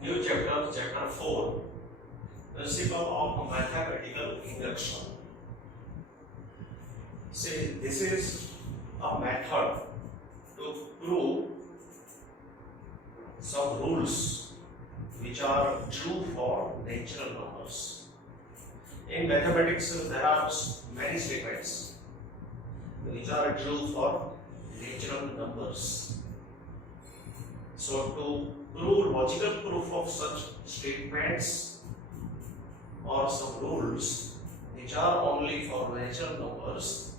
New chapter, chapter 4, principle of mathematical induction. See, this is a method to prove some rules which are true for natural numbers. In mathematics, there are many statements which are true for natural numbers. So, to prove logical proof of such statements or some rules which are only for natural numbers,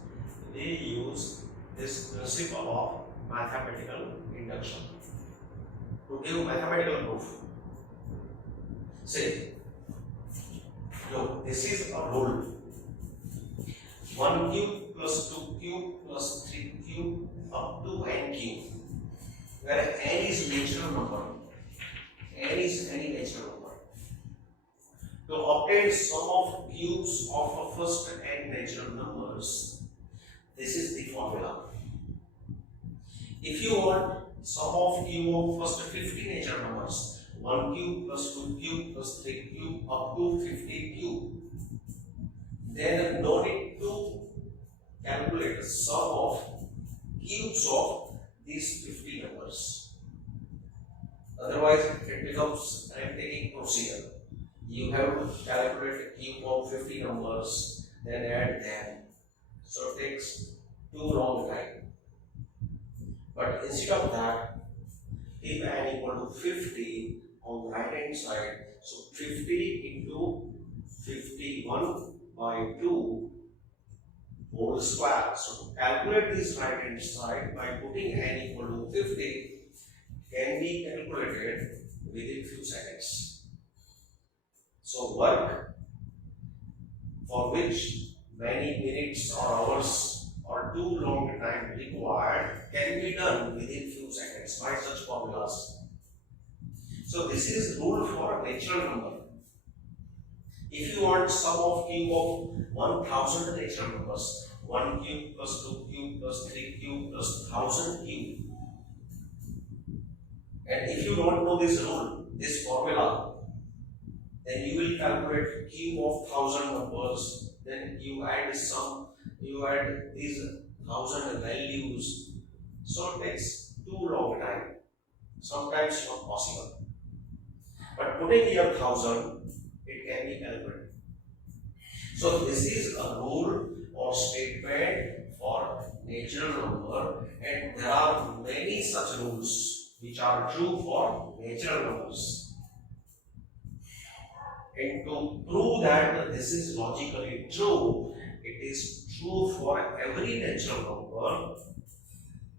we use this principle of mathematical induction to give mathematical proof. Say, look, this is a rule: 1 cube plus 2 cube plus 3 cube up to n cube, where n is natural number. N is any natural number. To obtain sum of cubes of a first n natural numbers, this is the formula. If you want sum of cube of first 50 natural numbers, 1 cube plus 2 cube plus 3 cube up to 50 cube, then no need to calculate the sum of cubes of these 50 numbers. Otherwise, it becomes an taking procedure. You have to calculate a cube of 50 numbers, then add them. So it takes too long time. But instead of that, if n equal to 50 on the right hand side, so 50 into 51 by 2 whole square. So to calculate this right hand side by putting n equal to 50 can be calculated within few seconds. So work for which many minutes or hours or too long time required can be done within few seconds by such formulas. So this is rule for a natural number. If you want sum of cube of 1000 natural numbers, 1 cube plus 2 cube plus 3 cube plus 1000 cube, and if you don't know this rule, this formula, then you will calculate cube of 1000 numbers, then you add these 1000 values. So it takes too long time. Sometimes not possible. But putting here 1000, it can be calculated. So this is a rule or statement for natural number, and there are many such rules which are true for natural numbers. And to prove that this is logically true, it is true for every natural number,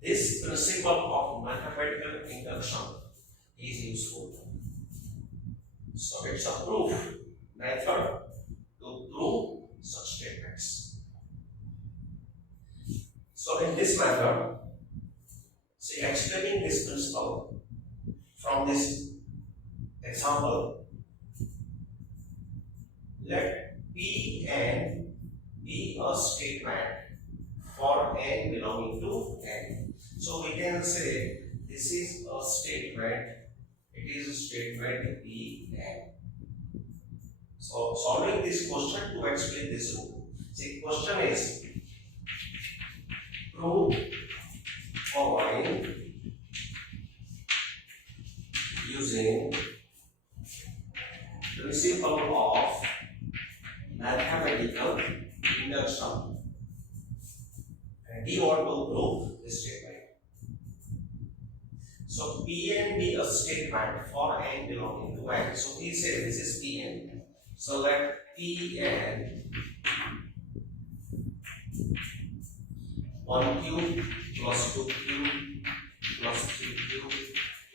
this principle of mathematical induction is useful. So it's a proof method to prove such statements. So in this method, see, explaining this principle from this example, let Pn be a statement for n belonging to n. So we can say this is a statement, it is a statement Pn. So solving this question to explain this rule. See, question is prove following using principle of mathematical induction, and we want to prove this statement. So Pn be a statement for n belonging to n. So we say this is Pn. So let Pn 1 cube plus 2 cube plus 3 cube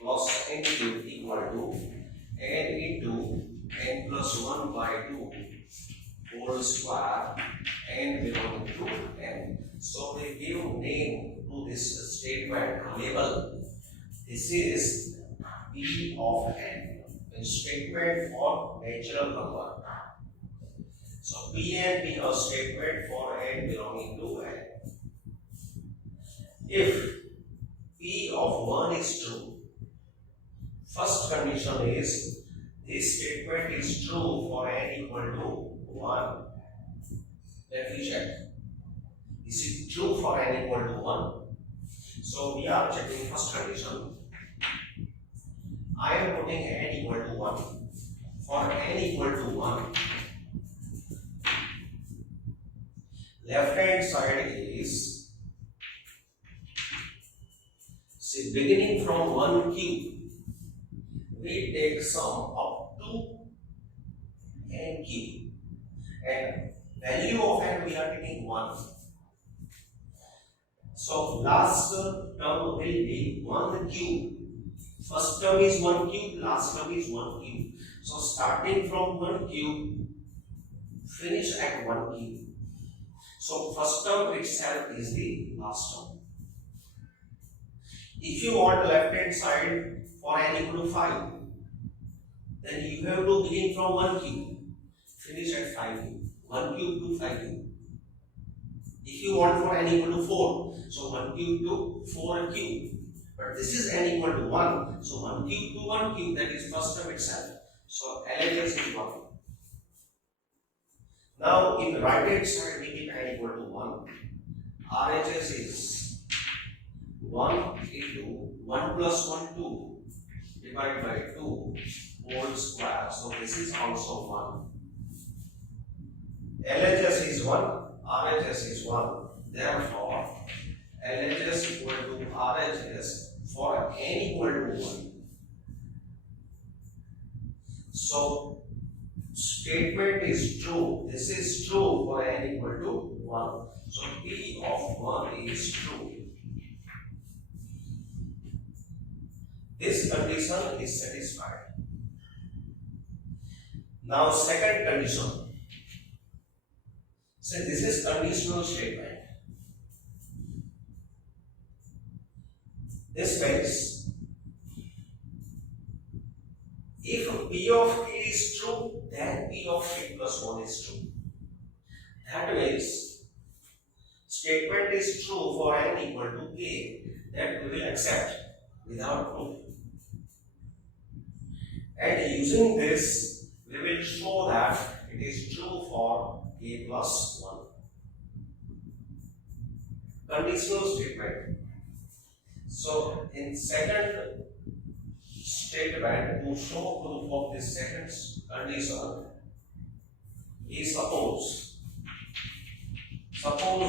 plus n cube equal to n into n plus 1 by 2 whole square n belonging to n. So we give name to this statement, label. This is P of n, a statement for natural number. So Pn be a statement for n belonging to n. If P of 1 is true, First condition is this statement is true for n equal to 1. Let me check. Is it true for n equal to 1? So we are checking first condition. I am putting n equal to 1. For n equal to 1, left hand side is, see, beginning from 1 cube, we take sum up to n cube, and value of n we are taking 1. So last term will be 1 cube. First term is 1 cube, last term is 1 cube. So starting from 1 cube, finish at 1 cube. So first term itself is the last term. If you want left hand side for n equal to 5, then you have to begin from 1 cube, finish at 5 cube. 1 cube to 5 cube. If you want for n equal to 4, so 1 cube to 4 cube. But this is n equal to 1, so 1 cube to 1 cube, that is first term itself. So LHS is 1. Now in right hand side we get n equal to 1. RHS is 1 into 1 plus 1 2 divided by 2 whole square. So this is also 1. LHS is 1, RHS is 1. Therefore, LHS equal to RHS for n equal to 1. So, statement is true. This is true for n equal to 1. So, P of 1 is true. This condition is satisfied. Now, second condition. So, this is conditional statement. This means if P of k is true, then P of k plus 1 is true. That means statement is true for n equal to k, that we will accept without proof. And using this, we will show that it is true for k plus 1. Conditional statement. So, in second statement, to show proof of this second condition, we suppose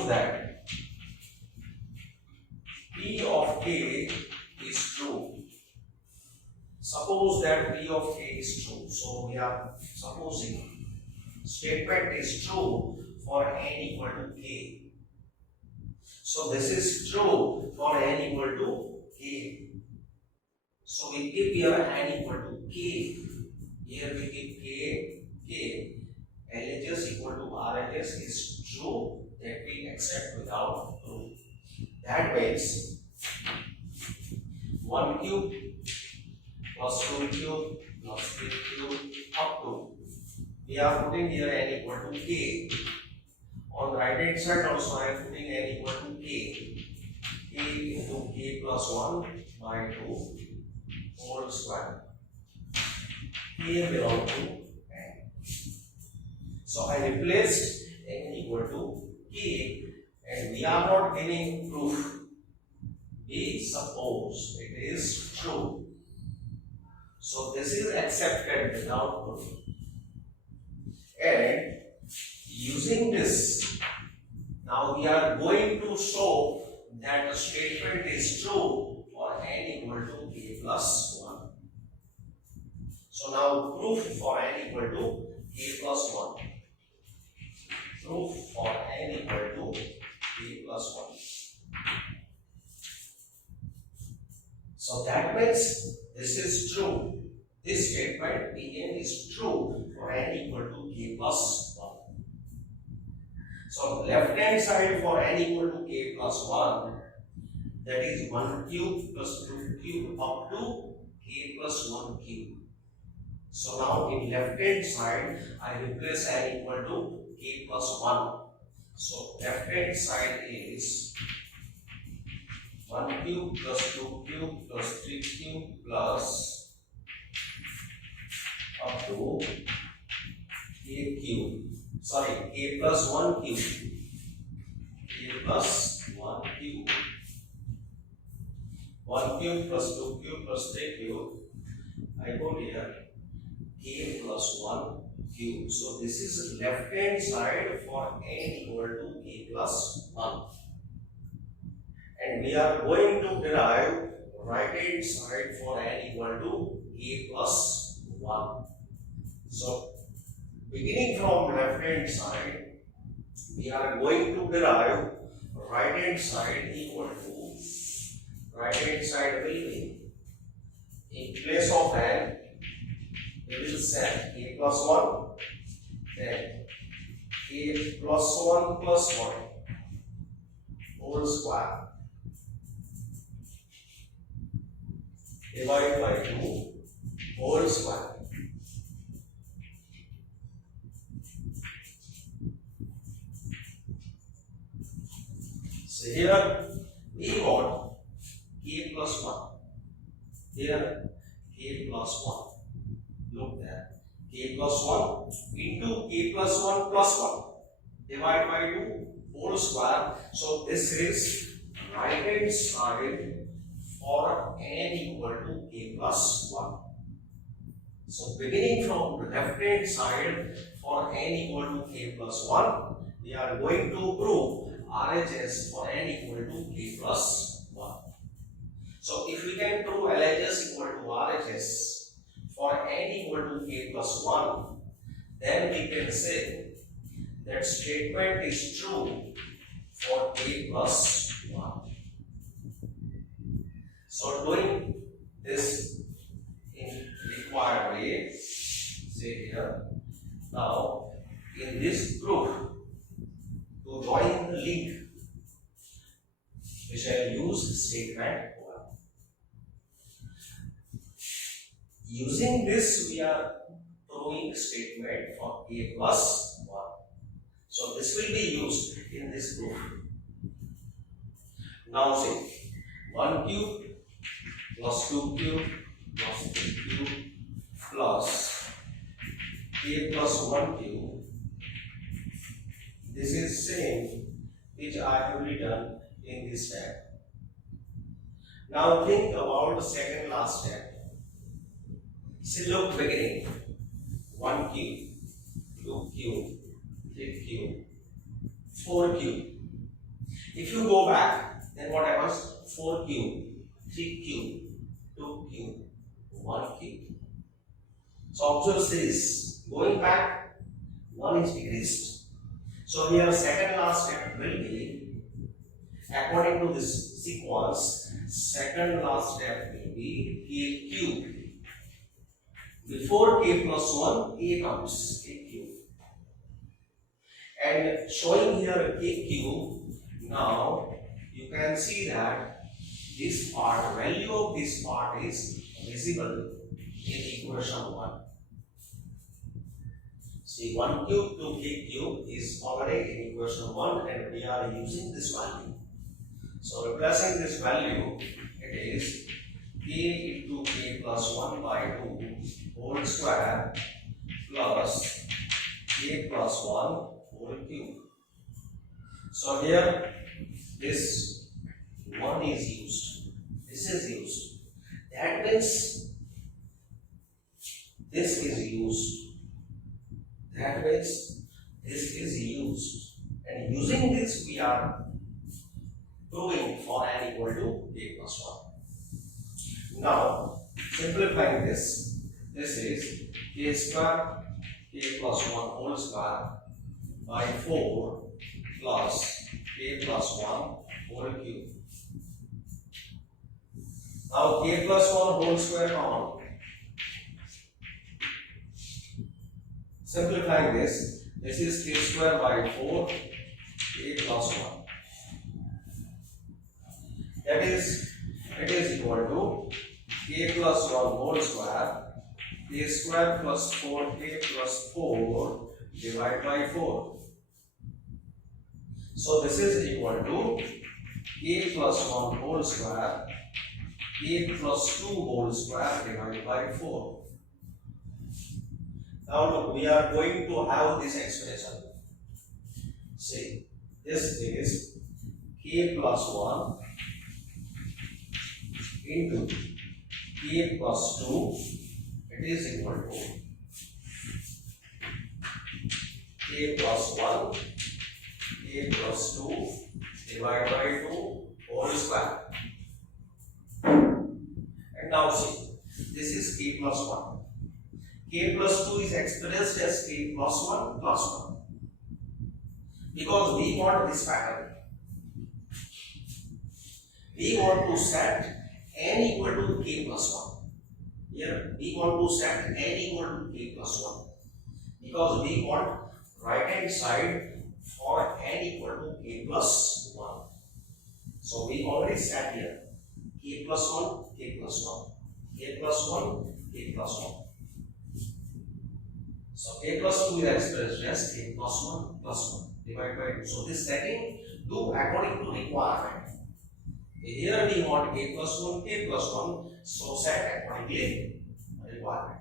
that P of k is true. Suppose that P of k is true. So, we are supposing statement is true for n equal to k. So this is true for n equal to k. So we keep here n equal to k. Here we keep k. LHS equal to RHS is true, that we accept without proof. That means 1 cube plus 2 cube plus 3 cube up to. We are putting here n equal to k. On the right hand side also I am putting n equal to k. K into k plus 1 by 2 whole square. K belongs to n. So I replaced n equal to k, and we are not giving proof. We suppose it is true. So this is accepted without proof. And using this, now we are going to show that the statement is true for n equal to k plus 1. So now proof for n equal to k plus 1. Proof for n equal to k plus 1. So that means this is true. This statement Pn is true for n equal to k plus 1. So left hand side for n equal to k plus 1, that is 1 cube plus 2 cube up to k plus 1 cube. So now in left hand side I replace n equal to k plus 1. So left hand side is 1 cube plus 2 cube plus 3 cube plus up to k cube. Sorry, k plus 1 cube. K plus 1 cube. 1 cube plus 2 cube plus 3 cube. I put here k plus 1 cube. So this is left hand side for n equal to k plus 1. And we are going to derive right hand side for n equal to k plus 1. So beginning from left hand side, we are going to derive right hand side equal to, right hand side will be, in place of n, we will set k plus 1, then k plus 1 plus 1 whole square divided by 2 whole square. So here we got k plus 1. Here k plus 1. Look there. K plus 1 into k plus 1 plus 1 divided by 2 whole square. So this is right hand side for n equal to k plus 1. So beginning from left hand side for n equal to k plus 1, we are going to prove RHS for n equal to k plus 1. So if we can prove LHS equal to RHS for n equal to k plus 1, then we can say that statement is true for k plus 1. So doing this in required way, say here, now in this proof, to join the link, we shall use statement 1. Using this, we are proving statement for k plus 1. So this will be used in this proof. Now say 1 cube plus 2 cube plus 3 cube plus k plus 1 cube. This is same which I have written in this step. Now think about the second last step. See, look beginning 1 cube, 2 cube, 3 cube, 4 cube. If you go back, then what happens? 4 cube, 3 cube, 2 cube, 1 cube. So observe this. Going back, 1 is decreased. So here second last step will be, according to this sequence, second last step will be k cube. Before k plus 1, k comes, k cube. And showing here k cube, now you can see that this part, value of this part is visible in equation 1. See, 1 cube to k cube is already in equation 1 and we are using this value. So replacing this value, it is k into k plus 1 by 2 whole square plus k plus 1 whole cube. So here this 1 is used, this is used. That means this is used. That means this is used. And using this we are proving for n equal to k plus 1. Now simplifying this, this is k square k plus 1 whole square by 4 plus k plus 1 whole cube. Now k plus 1 whole square common. Simplifying this, this is k square by 4 k plus 1. That is, it is equal to k plus 1 whole square, k square plus 4k plus 4 divided by 4. So this is equal to k plus 1 whole square, k plus 2 whole square divided by 4. Now look, we are going to have this expression. See, this is k plus 1 into k plus 2. It is equal to k plus 1, k plus 2 divided by 2 whole square. And now see, this is k plus 1. K plus 2 is expressed as k plus 1 plus 1. Because we want this pattern. We want to set n equal to k plus 1. Here, we want to set n equal to k plus 1. Because we want right hand side for n equal to k plus 1. So we already set here k plus 1, k plus 1, k plus 1, k plus 1. So k plus 2 is expressed as k plus 1 plus 1 divided by 2. So this setting do according to requirement. Here we want k plus 1, k plus 1. So set accordingly requirement.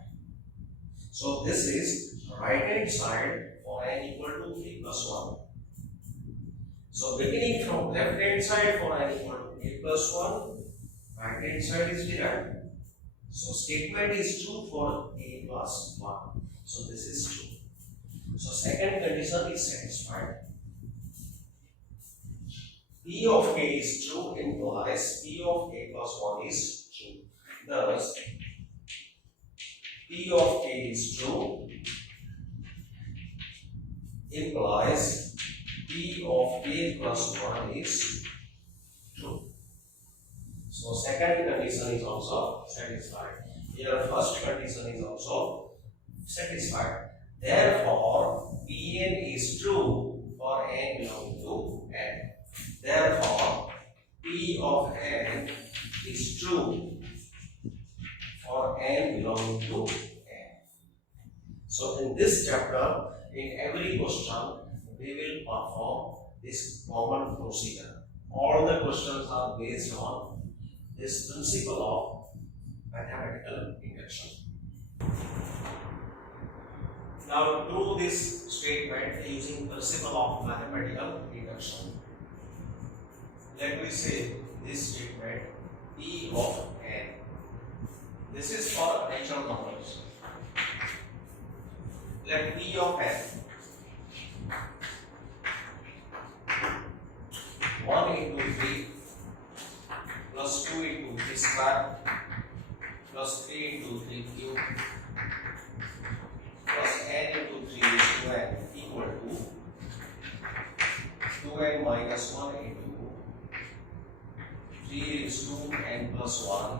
So this is right hand side for n equal to k plus 1. So beginning from left hand side for n equal to k plus 1, right hand side is derived. So statement is true for k plus 1. So this is true. So second condition is satisfied. P of k is true implies P of k plus 1 is true. Thus, P of k is true implies P of k plus 1 is true. So second condition is also satisfied. Here first condition is also satisfied. Therefore, Pn is true for n belonging to n. Therefore, P of n is true for n belonging to n. So in this chapter, in every question, we will perform this common procedure. All the questions are based on this principle of mathematical induction. Now do this statement using principle of mathematical induction. Let me say this statement P of n. This is for natural numbers. Let P of n 1 into 3 plus 2 into 3 square plus 3 into 3 cube plus n into 3 raised to n equal to 2n minus 1 into 3 raised to n plus 1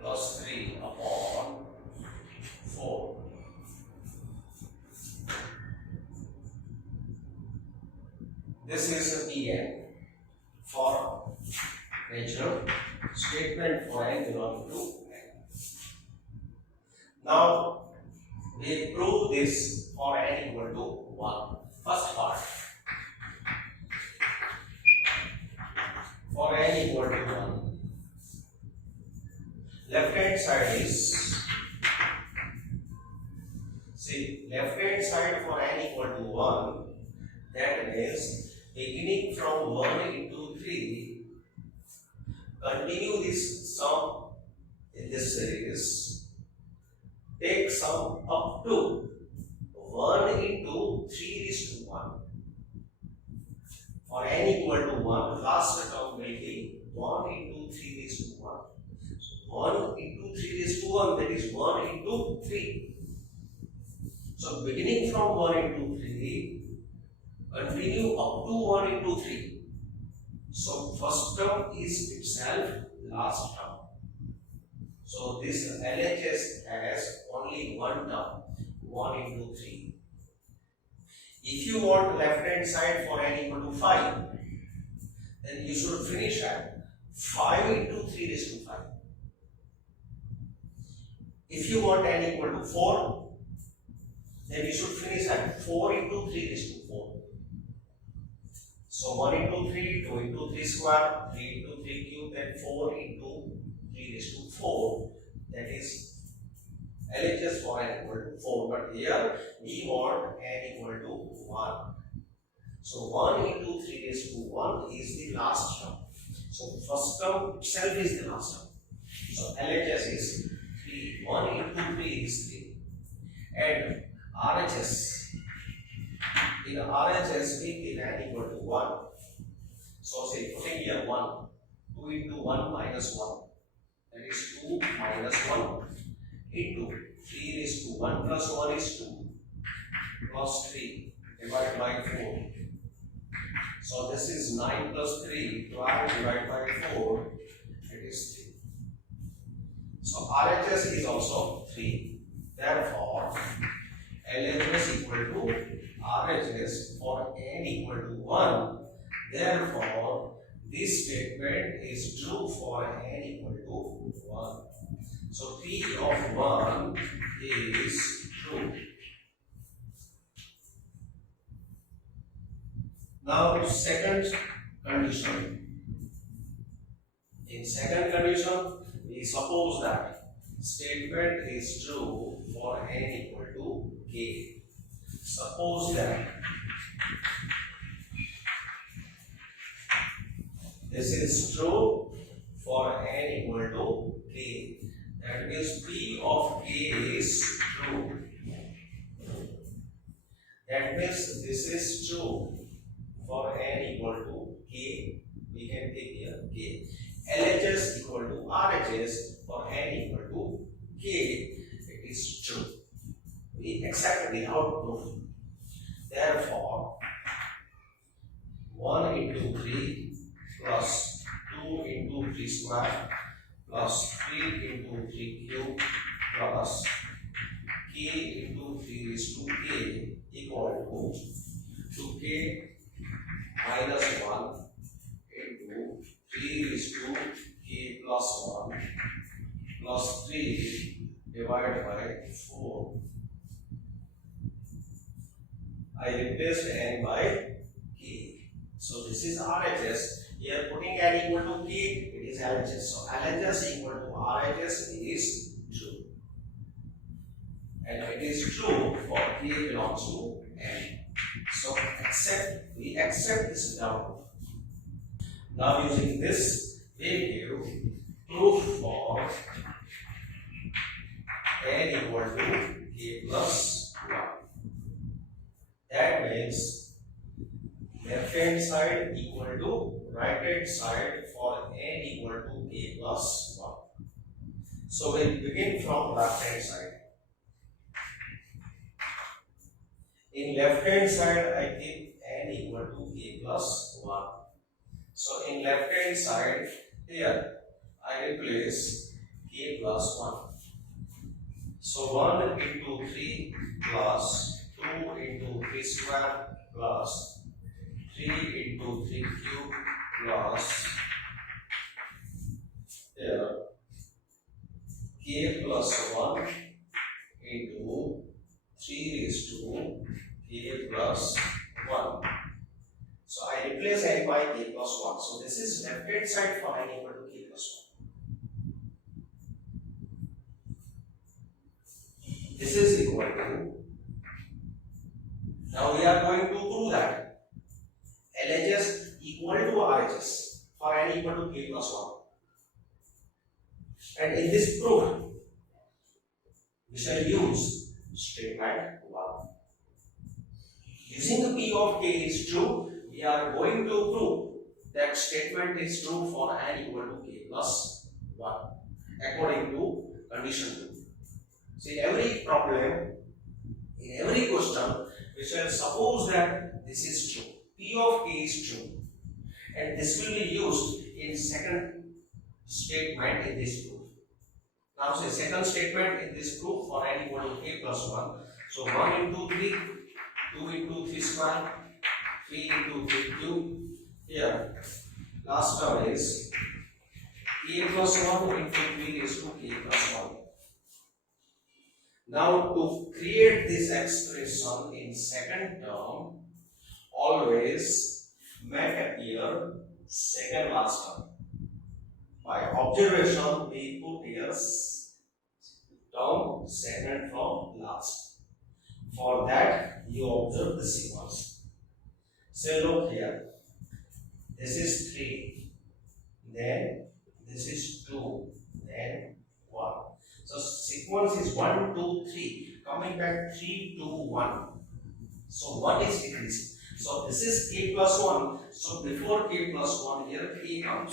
plus 3 upon 4. This is a Pn for natural statement for n belonging to n. Now we prove this for n equal to 1. First part. For n equal to 1. Left hand side is, see, left hand side for n equal to 1, that means beginning from 1 into 3, continue this sum in this series, take sum up to 1 into 3 raised to 1. For n equal to 1, last term will be 1 into 3 raised to 1. So 1 into 3 raised to 1, that is 1 into 3. So beginning from 1 into 3, continue up to 1 into 3. So first term is itself last term. So this LHS has only one term, 1 into 3. If you want left hand side for n equal to 5, then you should finish at 5 into 3 raised to 5. If you want n equal to 4, then you should finish at 4 into 3 raised to 4. So 1 into 3, 2 into 3 square, 3 into 3 cube, then 4 into 3 raised to 4, that is LHS for n equal to 4, but here we want n equal to 1. So 1 into 3 raised to 1 is the last term. So first term itself is the last term. So LHS is 3. 1 into 3 is 3. And RHS, in RHS we keep n equal to 1. So say putting here 1. 2 into 1 minus 1. That is 2 minus 1 into 3 raised to 1 plus 1 is 2 plus 3 divided by 4. So this is 9 plus 3, 12 divided by 4, it is 3. So RHS is also 3. Therefore, LHS equal to RHS for n equal to 1. Therefore, this statement is true for n equal to 1. So P of 1 is true. Now second condition. In second condition, we suppose that statement is true for n equal to k. Suppose that this is true for n equal to k. That means P of k is true. That means this is true for n equal to k. We can take here k. LHS equal to RHS for n equal to k. It is true. We accept without proof. Therefore, 1 into 3 plus 2 into 3 square plus 3 into 3 cube plus k into 3 raised to k equal to 2k minus 1 into 3 raised to k plus 1 plus 3 divided by 4. I replaced n by k. So this is RHS. Here putting n equal to k, it is LHS. So LHS equal to RHS is true. And it is true for k belongs to n. So we accept this without proof. Now using this, we give proof for n equal to k plus 1. That means left hand side equal to right hand side for n equal to k plus 1. So we begin from left hand side. In left hand side I keep n equal to k plus 1. So in left hand side here I replace k plus 1. So 1 into 3 plus 2 into 3 square plus 3 into 3 cube plus here k plus 1 into 3 raised to k plus 1. So I replace n by k plus 1. So this is left hand side for n equal to k plus 1. This is equal to, now we are going to prove that LHS equal to RHS for n equal to k plus 1. And in this proof, we shall use statement 1. Using the P of k is true, we are going to prove that statement is true for n equal to k plus 1 according to condition 2. See, every problem, in every question, we shall suppose that this is true. P of k is true. And this will be used in second statement in this proof. Now say second statement in this proof for n equal to k plus 1. So 1 into 3, 2 into 3 square, 3 into 3 cube. Here, last term is k plus 1 into 3 raised to k plus 1. Now to create this expression in second term, always make appear second last term. By observation, we put here term second from last. For that, you observe the sequence. Say, look here. This is 3, then this is 2, then 1. So sequence is 1, 2, 3. Coming back 3, 2, 1. So 1 is decreasing. So this is k plus 1. So before k plus 1, here k comes.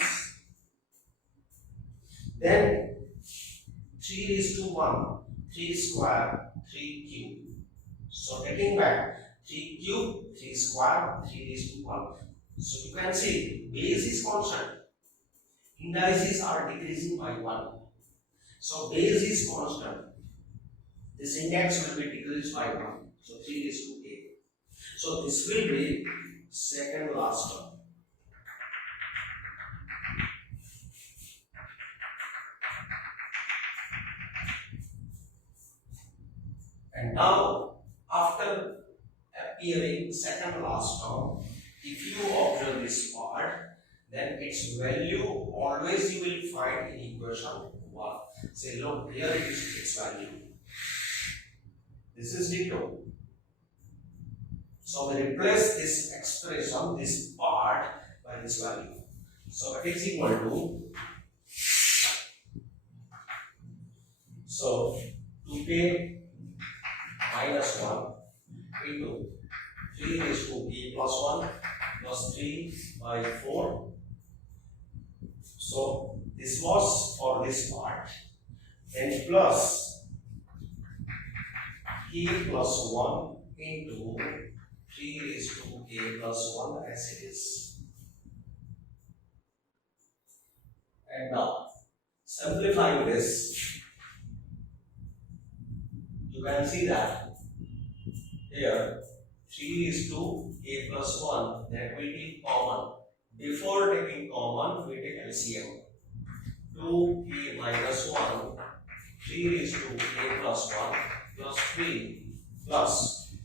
Then 3 is to 1. 3 square, 3 cube. So taking back 3 cube, 3 square, 3 is to 1. So you can see base is constant. Indices are decreasing by 1. So base is constant. This index will be decreased by 1. So 3 is to 8. So this will be second last term. And now, after appearing second last term, if you observe this part, then its value always you will find in equation 1. Say, look, here it is its value. This is d2. So we replace this expression, this part, by this value. So it is equal to, so 2k minus 1 into 3 is to k plus 1 plus 3 by 4. So this was for this part. Then plus k plus 1 into 3 is to k plus 1 as it is. And now simplifying this, you can see that here 3 is to k plus 1, that will be common. Before taking common, we take LCM. 2k minus 1, 3 is to k plus 1 plus 3 plus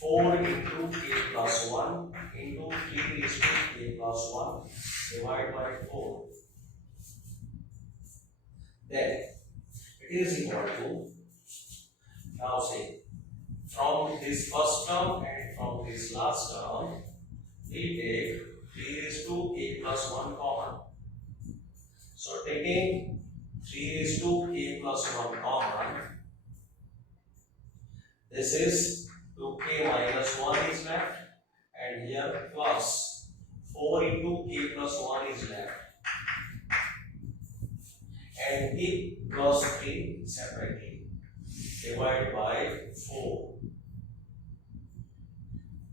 4 into k plus 1 into 3 is to k plus 1 divided by 4. Then it is equal to, now say, from this first term and from this last term, we take 3 is to k plus 1 common. So taking 3 is to k plus 1 common, this is 2k minus 1 is left, and here plus 4 into k plus 1 is left, and keep plus 3 separately, divided by 4.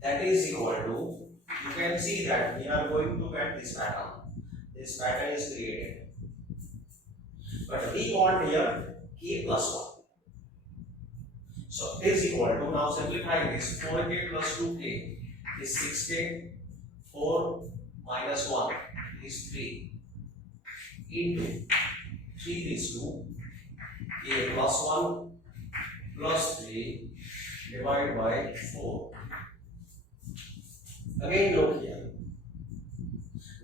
That is equal to, you can see that we are going to get this pattern. This pattern is created. But we want here k plus 1. So it is equal to, now simplifying this, 4k plus 2k is 6k, 4 minus 1 is 3, into 3 is 2, k plus 1 plus 3 divided by 4. Again look here,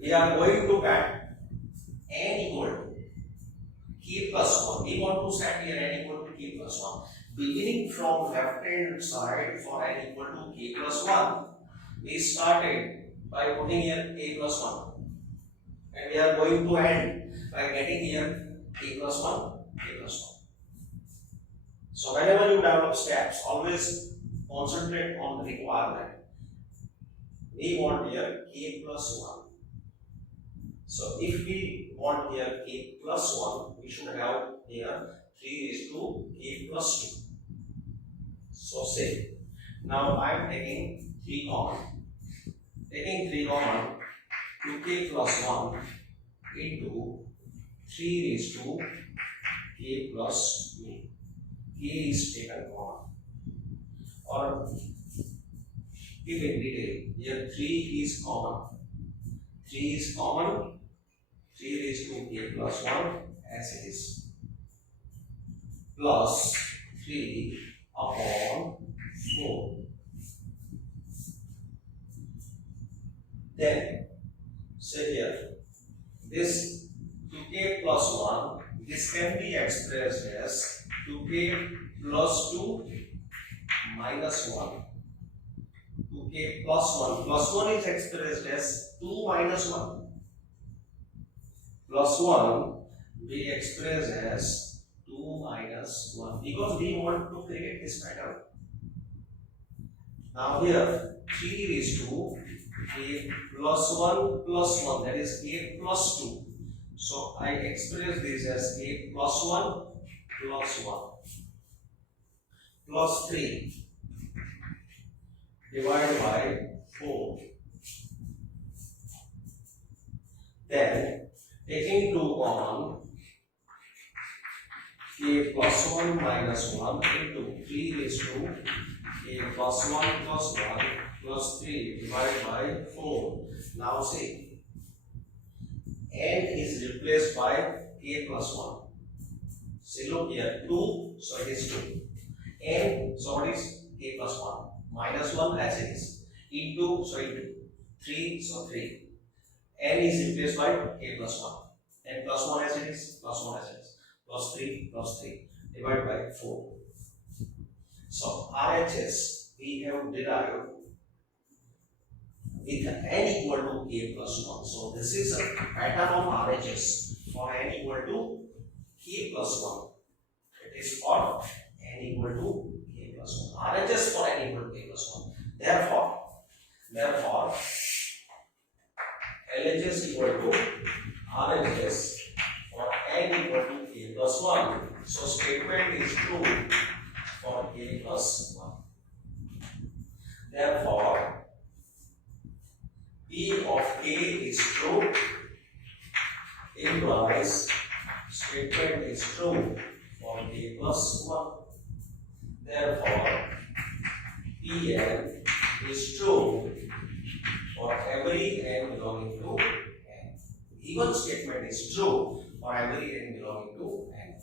we are going to get n equal to k plus 1. We want to set here n equal to k plus 1. Beginning from left hand side for n equal to k plus 1, we started by putting here k plus 1. And we are going to end by getting here k plus 1, k plus 1. So whenever you develop steps, always concentrate on the requirement. We want here k plus 1. So if we want here k plus 1, we should have here 3 is to k plus 2. So say, now I am taking 3 common. Taking 3 common, 2k plus 1 into 3 is to k plus 2. K is taken common. Or keep in detail, here 3 is common. 3 is common, 3 is to k plus 1 as it is. Plus 3 upon 4. Then, say here, this 2k plus 1, this can be expressed as 2k plus 2 minus 1 to k plus 1. Plus 1 is expressed as 2 minus 1. Plus 1 we express as 2 minus 1 because we want to create this pattern. Now here 3 raised to k plus 1 that is k plus 2. So I express this as k plus 1 plus 3 divided by 4. Then taking 2 common, k plus 1 minus 1 into 3 raised to k plus 1 plus 3 divided by 4. Now see, n is replaced by k plus 1. See, look here, 2, so it is 2. N, so what is k plus 1? Minus 1 as it is. Into, so into 3, so 3. N is replaced by k plus 1. N plus 1 as it is, plus 1 as it is. Plus 3 divided by 4. So RHS we have derived with n equal to k plus 1. So this is a pattern of RHS for n equal to k plus 1. It is for n equal to k plus 1. RHS for n equal to k plus 1. Therefore LHS equal to RHS for n equal to k plus 1. So statement is true for k plus 1. Therefore P of k is true implies statement is true for k plus 1. Therefore Pn is true for every n belonging to n. Even statement is true for every n belonging to n.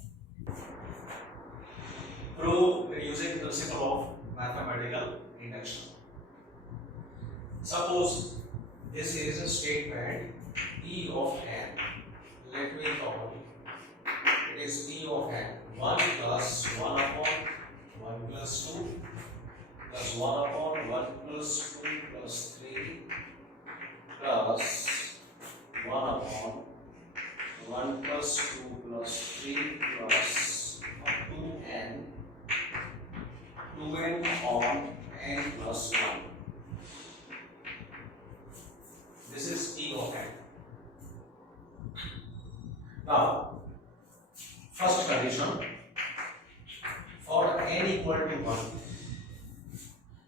Prove using principle of mathematical induction. Suppose this is a statement P of n. Let me call it is P of n. 1 plus 1 upon 1 plus 2 plus 1 upon 1 plus 2 plus 3 plus 1 upon 1 plus 2 plus 3 plus up to n 2n upon n plus 1. This is P of n. Now, first condition, for n equal to 1,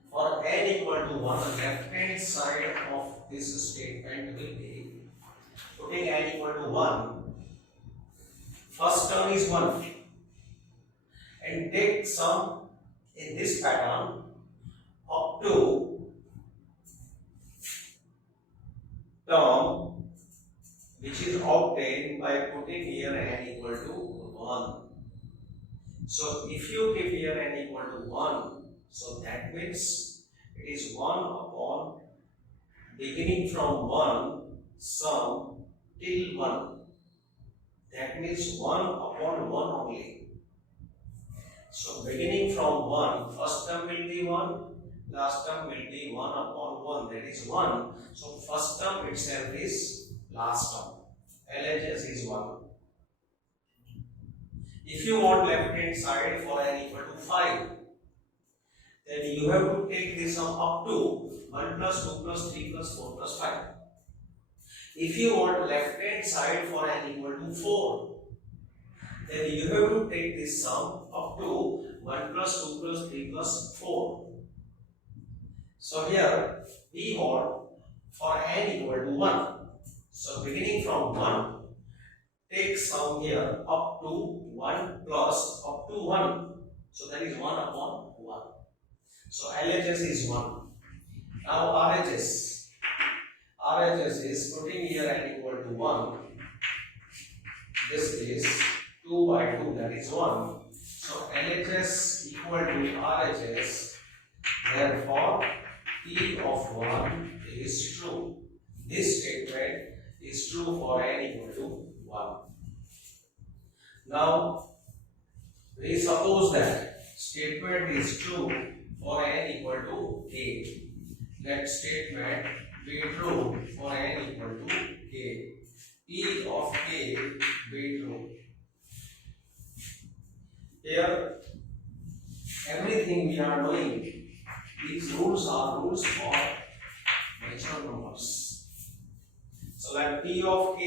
for n equal to 1, the left hand side of this statement will be, putting n equal to 1, first term is 1, and take sum in this pattern up to term which is obtained by putting here n equal to 1. So if you keep here n equal to 1, so that means it is 1 upon beginning from 1 sum till 1. That means 1 upon 1 only. So beginning from 1, first term will be 1, last term will be 1 upon 1, that is 1. So first term itself is last term. LHS is 1. If you want left hand side for n equal to 5, then you have to take this sum up to 1 plus 2 plus 3 plus 4 plus 5. If you want left hand side for n equal to 4, then you have to take this sum up to 1 plus 2 plus 3 plus 4. So here we want for n equal to 1. So beginning from 1, take sum here up to 1 plus up to 1. So that is 1 upon 1. So LHS is 1. Now RHS. RHS is putting here n equal to 1. This is 2 by 2, that is 1. So LHS equal to RHS. Therefore, P of 1 is true. This statement is true for n equal to 1. Now, we suppose that statement is true for n equal to k. Let statement be true for n equal to k. P of k be true. Here, everything we are doing, these rules are rules for natural numbers. So let P of k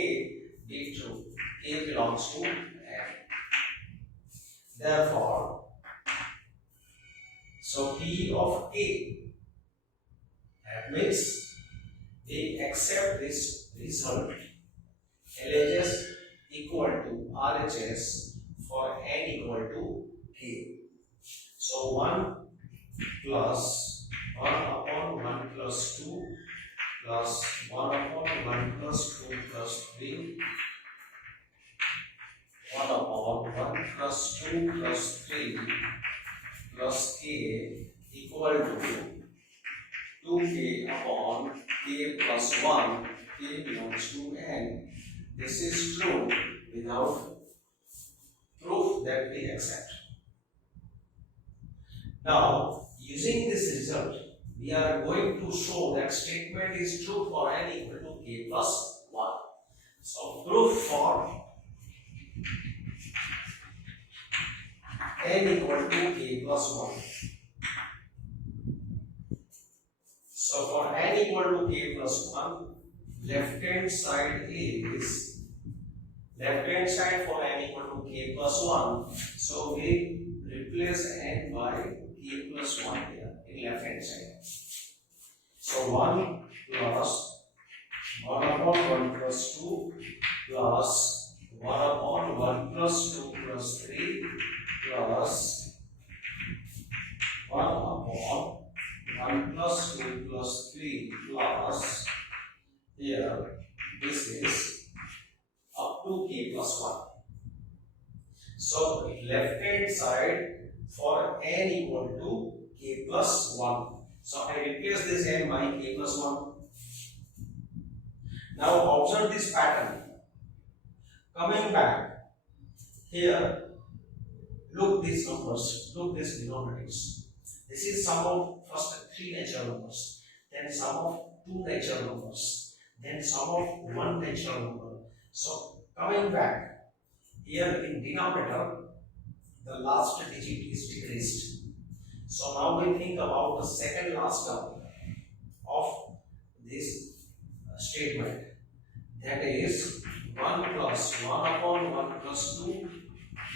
be true. K belongs to n. Therefore, so P of k, that means we accept this result LHS equal to RHS for n equal to k. So 1 plus 1 upon 1 plus 2 plus 1 upon 1 plus 2 plus 3, 1 upon 1 plus 2 plus 3 plus k equal to 2k upon k plus 1, k belongs to n. This is true without proof that we accept. Now, using this result, we are going to show that statement is true for n equal to k plus 1. So, proof for n equal to k plus 1. So, for n equal to k plus 1, left hand side for n equal to k plus 1. So, we replace n by k plus 1 here in left hand side. So 1 plus 1 upon 1 plus 2 plus 1 upon 1 plus 2 plus 3 plus 1 upon 1 plus 2 plus 3 plus here this is up to k plus 1. So left hand side for n equal to k plus 1. So I replace this n by k plus 1. Now observe this pattern. Coming back here, look these numbers, look these denominators. This is sum of first 3 natural numbers, then sum of 2 natural numbers, then sum of 1 natural number. So coming back here in denominator, the last digit is decreased. So now we think about the second last term of this statement, that is 1 plus 1 upon 1 plus 2,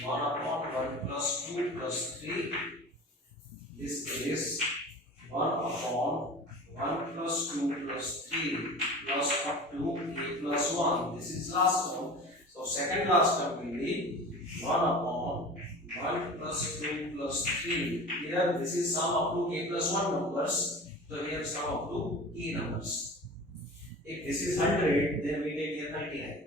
1 upon 1 plus 2 plus 3. This is 1 upon 1 plus 2 plus 3 plus up to k plus 1. This is last one. So second last term will be 1 upon 1 plus 2 plus 3. Here this is sum up to k plus 1 numbers. So here sum up to k numbers. If this is 100, then we take here 99.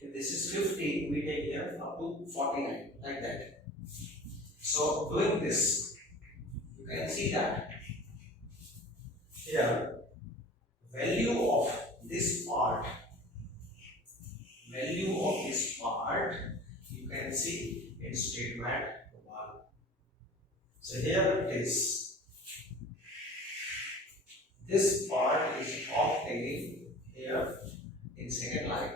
If this is 50, we take here up to 49, like that. So doing this, you can see that here value of this part, you can see in statement 1. So here it is. This part is obtained here in second line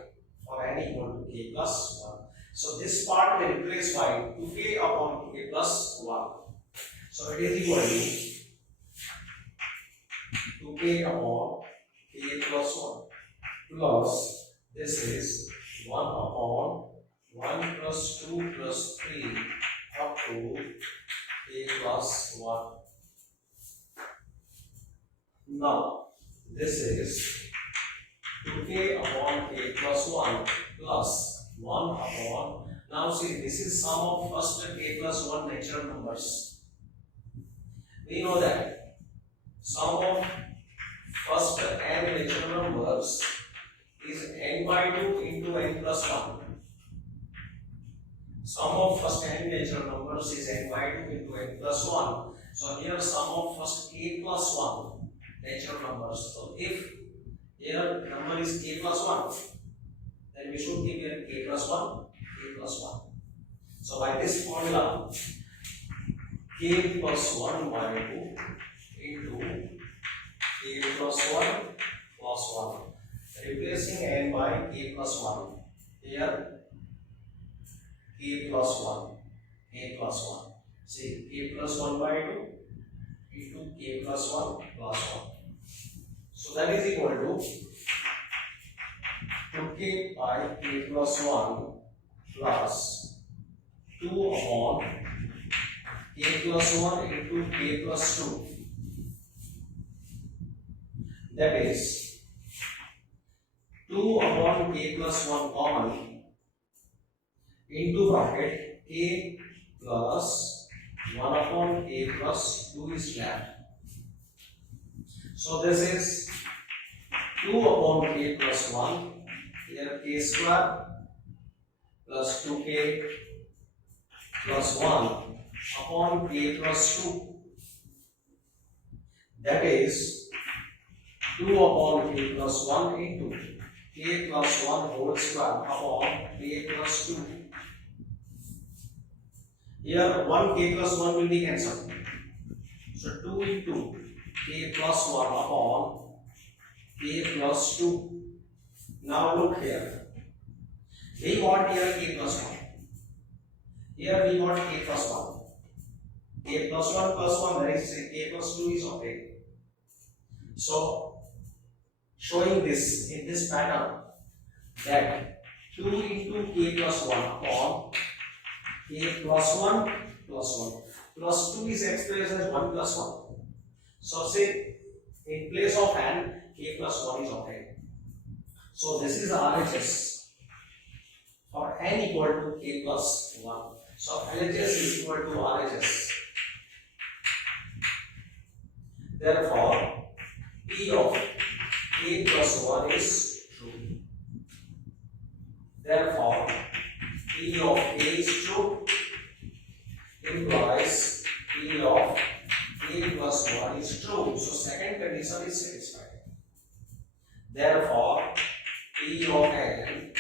for n equal to k plus 1. So this part will replace by 2k upon k plus 1. So it is equal to 2k upon k plus 1 plus this is 1 upon 1 plus 2 plus 3 up to k plus 1. Now this is 2k upon k plus 1 plus 1 upon, now see this is sum of first k plus 1 natural numbers. We know that sum of first n natural numbers is n by 2 into n plus 1. Sum of first n natural numbers is n by 2 into n plus 1. So here sum of first k plus 1 natural numbers. So if here number is k plus 1, then we should give here k plus 1, k plus 1. So by this formula, k plus 1 by 2 into k plus 1 plus 1. Replacing n by k plus 1. Here k plus 1. K plus 1. See, k plus 1 by 2 into k plus 1 plus 1. So that is equal to 2k by k plus 1 plus 2 upon k plus 1 into k plus 2. That is 2 upon k plus 1 common into bracket k plus 1 upon k plus 2 is left. So this is 2 upon k plus 1, here k square plus 2k plus 1 upon k plus 2. That is 2 upon k plus 1 into k plus 1 whole square upon k plus 2. Here 1 k plus 1 will be cancelled. So 2 into k plus 1 upon k plus 2. Now look here. We want here k plus 1. Here we want k plus 1. K plus 1 plus 1, that is k plus 2 is okay. So showing this in this pattern that 2 into k plus 1 upon k plus 1 plus 1 plus 2 is expressed as 1 plus 1. So say in place of n k plus 1 is okay. So this is RHS for n equal to k plus 1. So LHS is equal to RHS. Therefore, P of k plus 1 is true. Therefore, P of k is true implies P of k plus 1 is true. So second condition is satisfied. Therefore, P of n